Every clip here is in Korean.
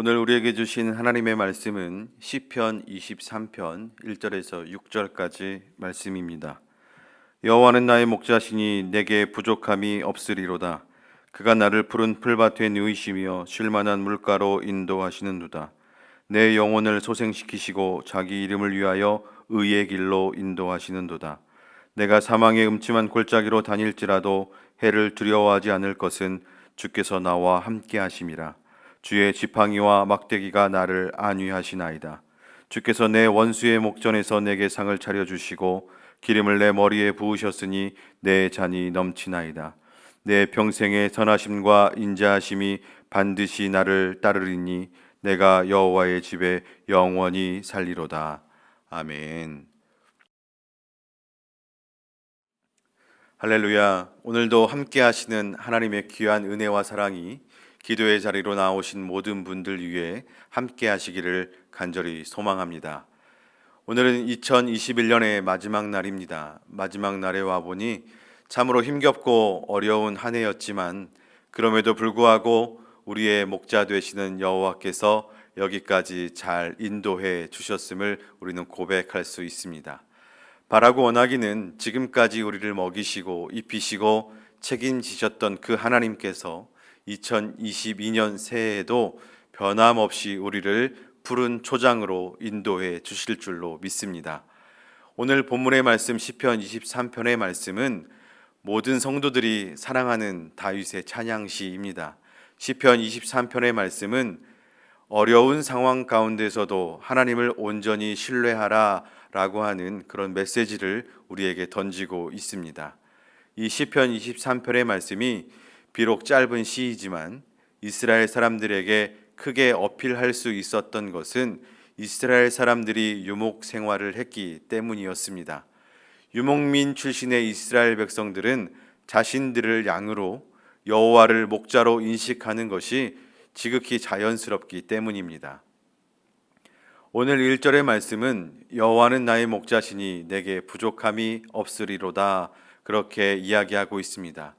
오늘 우리에게 주신 하나님의 말씀은 시편 23편 1절에서 6절까지 말씀입니다. 여호와는 나의 목자시니 내게 부족함이 없으리로다. 그가 나를 푸른 풀밭에 누이시며 쉴 만한 물가로 인도하시는도다. 내 영혼을 소생시키시고 자기 이름을 위하여 의의 길로 인도하시는도다. 내가 사망의 음침한 골짜기로 다닐지라도 해를 두려워하지 않을 것은 주께서 나와 함께 하심이라. 주의 지팡이와 막대기가 나를 안위하시나이다. 주께서 내 원수의 목전에서 내게 상을 차려 주시고 기름을 내 머리에 부으셨으니 내 잔이 넘치나이다. 내 평생의 선하심과 인자하심이 반드시 나를 따르리니 내가 여호와의 집에 영원히 살리로다. 아멘. 할렐루야. 오늘도 함께 하시는 하나님의 귀한 은혜와 사랑이 기도의 자리로 나오신 모든 분들 위해 함께 하시기를 간절히 소망합니다. 오늘은 2021년의 마지막 날입니다. 마지막 날에 와 보니 참으로 힘겹고 어려운 한 해였지만 그럼에도 불구하고 우리의 목자 되시는 여호와께서 여기까지 잘 인도해 주셨음을 우리는 고백할 수 있습니다. 바라고 원하기는 지금까지 우리를 먹이시고 입히시고 책임지셨던 그 하나님께서 2022년 새해에도 변함없이 우리를 푸른 초장으로 인도해 주실 줄로 믿습니다. 오늘 본문의 말씀 시편 23편의 말씀은 모든 성도들이 사랑하는 다윗의 찬양시입니다. 시편 23편의 말씀은 어려운 상황 가운데서도 하나님을 온전히 신뢰하라 라고 하는 그런 메시지를 우리에게 던지고 있습니다. 이 시편 23편의 말씀이 비록 짧은 시이지만 이스라엘 사람들에게 크게 어필할 수 있었던 것은 이스라엘 사람들이 유목 생활을 했기 때문이었습니다. 유목민 출신의 이스라엘 백성들은 자신들을 양으로 여호와를 목자로 인식하는 것이 지극히 자연스럽기 때문입니다. 오늘 1절의 말씀은 여호와는 나의 목자시니 내게 부족함이 없으리로다 그렇게 이야기하고 있습니다.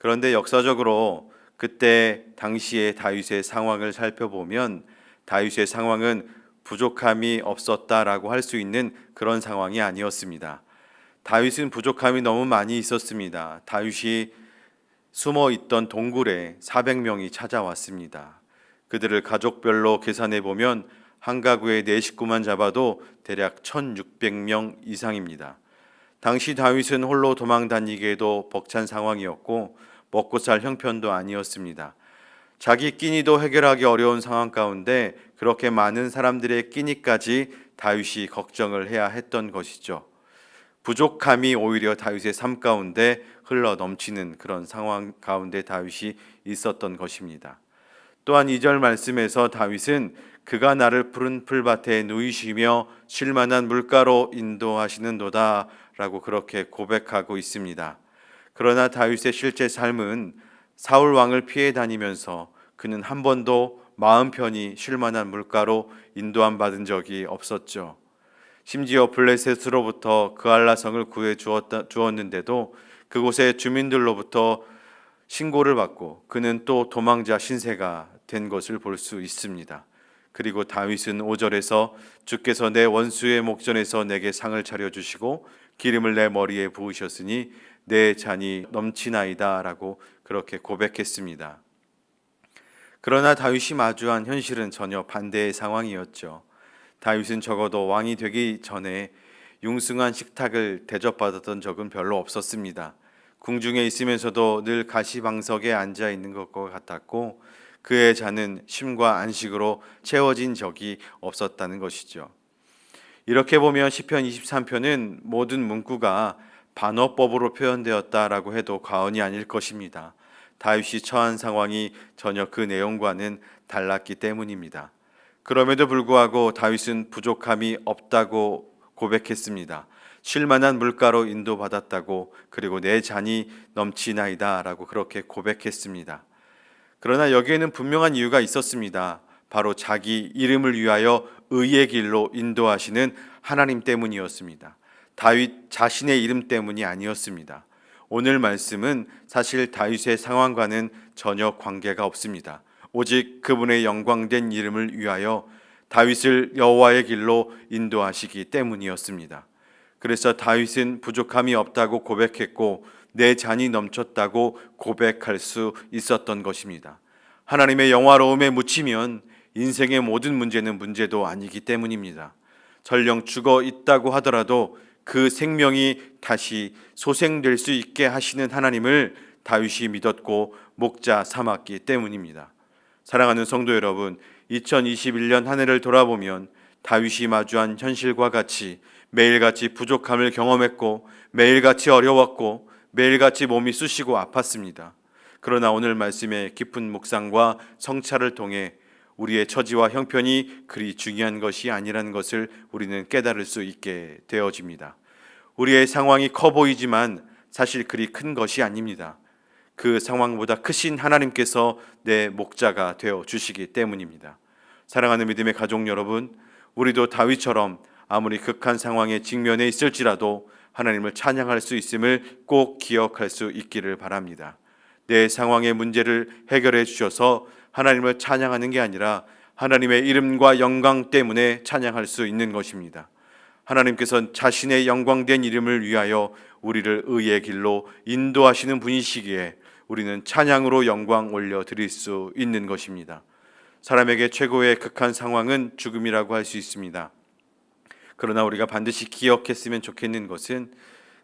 그런데 역사적으로 그때 당시의 다윗의 상황을 살펴보면 다윗의 상황은 부족함이 없었다라고 할 수 있는 그런 상황이 아니었습니다. 다윗은 부족함이 너무 많이 있었습니다. 다윗이 숨어 있던 동굴에 400명이 찾아왔습니다. 그들을 가족별로 계산해 보면 한 가구에 네 식구만 잡아도 대략 1,600명 이상입니다. 당시 다윗은 홀로 도망 다니기에도 벅찬 상황이었고 먹고 살 형편도 아니었습니다. 자기 끼니도 해결하기 어려운 상황 가운데 그렇게 많은 사람들의 끼니까지 다윗이 걱정을 해야 했던 것이죠. 부족함이 오히려 다윗의 삶 가운데 흘러 넘치는 그런 상황 가운데 다윗이 있었던 것입니다. 또한 2절 말씀에서 다윗은 그가 나를 푸른 풀밭에 누이시며 쉴만한 물가로 인도하시는도다라고 그렇게 고백하고 있습니다. 그러나 다윗의 실제 삶은 사울 왕을 피해 다니면서 그는 한 번도 마음 편히 쉴 만한 물가로 인도함 받은 적이 없었죠. 심지어 블레셋으로부터 그알라성을 구해 주었다, 주었는데도 그곳의 주민들로부터 신고를 받고 그는 또 도망자 신세가 된 것을 볼 수 있습니다. 그리고 다윗은 5절에서 주께서 내 원수의 목전에서 내게 상을 차려 주시고 기름을 내 머리에 부으셨으니 내 잔이 넘치나이다라고 그렇게 고백했습니다. 그러나 다윗이 마주한 현실은 전혀 반대의 상황이었죠. 다윗은 적어도 왕이 되기 전에 융숭한 식탁을 대접받았던 적은 별로 없었습니다. 궁중에 있으면서도 늘 가시방석에 앉아 있는 것과 같았고 그의 잔은 쉼과 안식으로 채워진 적이 없었다는 것이죠. 이렇게 보면 시편 23편은 모든 문구가 반어법으로 표현되었다라고 해도 과언이 아닐 것입니다. 다윗이 처한 상황이 전혀 그 내용과는 달랐기 때문입니다. 그럼에도 불구하고 다윗은 부족함이 없다고 고백했습니다. 쉴만한 물가로 인도받았다고 그리고 내 잔이 넘치나이다라고 그렇게 고백했습니다. 그러나 여기에는 분명한 이유가 있었습니다. 바로 자기 이름을 위하여 의의 길로 인도하시는 하나님 때문이었습니다. 다윗 자신의 이름 때문이 아니었습니다. 오늘 말씀은 사실 다윗의 상황과는 전혀 관계가 없습니다. 오직 그분의 영광된 이름을 위하여 다윗을 여호와의 길로 인도하시기 때문이었습니다. 그래서 다윗은 부족함이 없다고 고백했고 내 잔이 넘쳤다고 고백할 수 있었던 것입니다. 하나님의 영화로움에 묻히면 인생의 모든 문제는 문제도 아니기 때문입니다. 설령 죽어 있다고 하더라도 그 생명이 다시 소생될 수 있게 하시는 하나님을 다윗이 믿었고 목자 삼았기 때문입니다. 사랑하는 성도 여러분, 2021년 한 해를 돌아보면 다윗이 마주한 현실과 같이 매일같이 부족함을 경험했고 매일같이 어려웠고 매일같이 몸이 쑤시고 아팠습니다. 그러나 오늘 말씀의 깊은 묵상과 성찰을 통해 우리의 처지와 형편이 그리 중요한 것이 아니라는 것을 우리는 깨달을 수 있게 되어집니다. 우리의 상황이 커 보이지만 사실 그리 큰 것이 아닙니다. 그 상황보다 크신 하나님께서 내 목자가 되어 주시기 때문입니다. 사랑하는 믿음의 가족 여러분, 우리도 다윗처럼 아무리 극한 상황에 직면해 있을지라도 하나님을 찬양할 수 있음을 꼭 기억할 수 있기를 바랍니다. 내 상황의 문제를 해결해 주셔서 하나님을 찬양하는 게 아니라 하나님의 이름과 영광 때문에 찬양할 수 있는 것입니다. 하나님께서 자신의 영광된 이름을 위하여 우리를 의의 길로 인도하시는 분이시기에 우리는 찬양으로 영광 올려 드릴 수 있는 것입니다. 사람에게 최고의 극한 상황은 죽음이라고 할 수 있습니다. 그러나 우리가 반드시 기억했으면 좋겠는 것은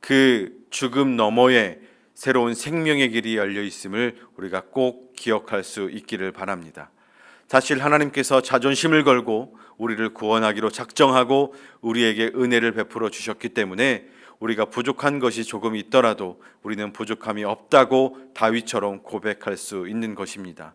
그 죽음 너머에 새로운 생명의 길이 열려 있음을 우리가 꼭 기억할 수 있기를 바랍니다. 사실 하나님께서 자존심을 걸고 우리를 구원하기로 작정하고 우리에게 은혜를 베풀어 주셨기 때문에 우리가 부족한 것이 조금 있더라도 우리는 부족함이 없다고 다윗처럼 고백할 수 있는 것입니다.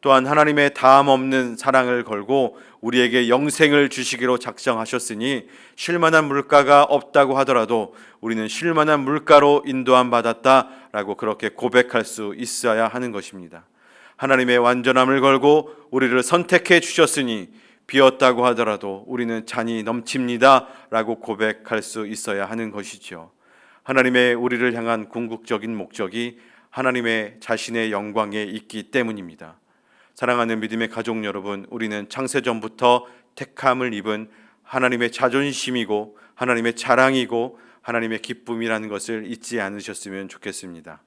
또한 하나님의 다함 없는 사랑을 걸고 우리에게 영생을 주시기로 작정하셨으니 쉴만한 물가가 없다고 하더라도 우리는 쉴만한 물가로 인도함 받았다라고 그렇게 고백할 수 있어야 하는 것입니다. 하나님의 완전함을 걸고 우리를 선택해 주셨으니 비었다고 하더라도 우리는 잔이 넘칩니다라고 고백할 수 있어야 하는 것이죠. 하나님의 우리를 향한 궁극적인 목적이 하나님의 자신의 영광에 있기 때문입니다. 사랑하는 믿음의 가족 여러분, 우리는 창세전부터 택함을 입은 하나님의 자존심이고 하나님의 자랑이고 하나님의 기쁨이라는 것을 잊지 않으셨으면 좋겠습니다.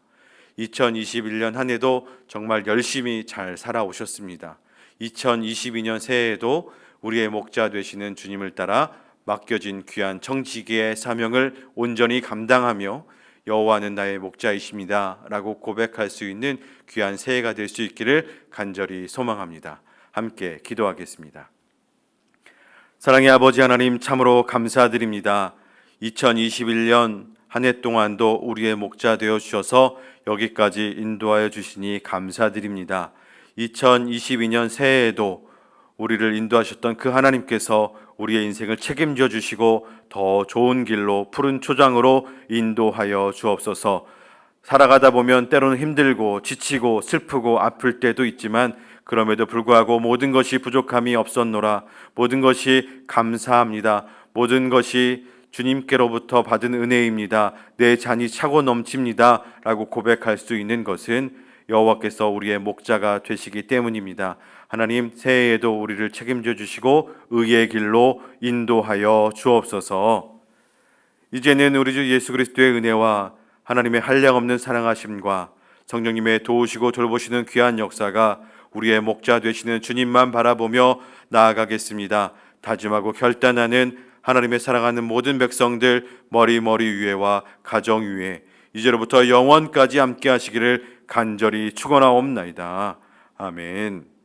2021년 한 해도 정말 열심히 잘 살아오셨습니다. 2022년 새해에도 우리의 목자 되시는 주님을 따라 맡겨진 귀한 청지기의 사명을 온전히 감당하며 여호와는 나의 목자이십니다라고 고백할 수 있는 귀한 새해가 될 수 있기를 간절히 소망합니다. 함께 기도하겠습니다. 사랑의 아버지 하나님 참으로 감사드립니다. 2021년 한 해 동안도 우리의 목자 되어 주셔서 여기까지 인도하여 주시니 감사드립니다. 2022년 새해에도 우리를 인도하셨던 그 하나님께서 우리의 인생을 책임져 주시고 더 좋은 길로 푸른 초장으로 인도하여 주옵소서. 살아가다 보면 때로는 힘들고 지치고 슬프고 아플 때도 있지만 그럼에도 불구하고 모든 것이 부족함이 없었노라. 모든 것이 감사합니다. 모든 것이 주님께로부터 받은 은혜입니다. 내 잔이 차고 넘칩니다. 라고 고백할 수 있는 것은 여호와께서 우리의 목자가 되시기 때문입니다. 하나님 새해에도 우리를 책임져 주시고 의의 길로 인도하여 주옵소서. 이제는 우리 주 예수 그리스도의 은혜와 하나님의 한량없는 사랑하심과 성령님의 도우시고 돌보시는 귀한 역사가 우리의 목자 되시는 주님만 바라보며 나아가겠습니다. 다짐하고 결단하는 하나님의 사랑하는 모든 백성들 머리 머리 위에와 가정 위에 이제로부터 영원까지 함께 하시기를 간절히 축원하옵나이다. 아멘.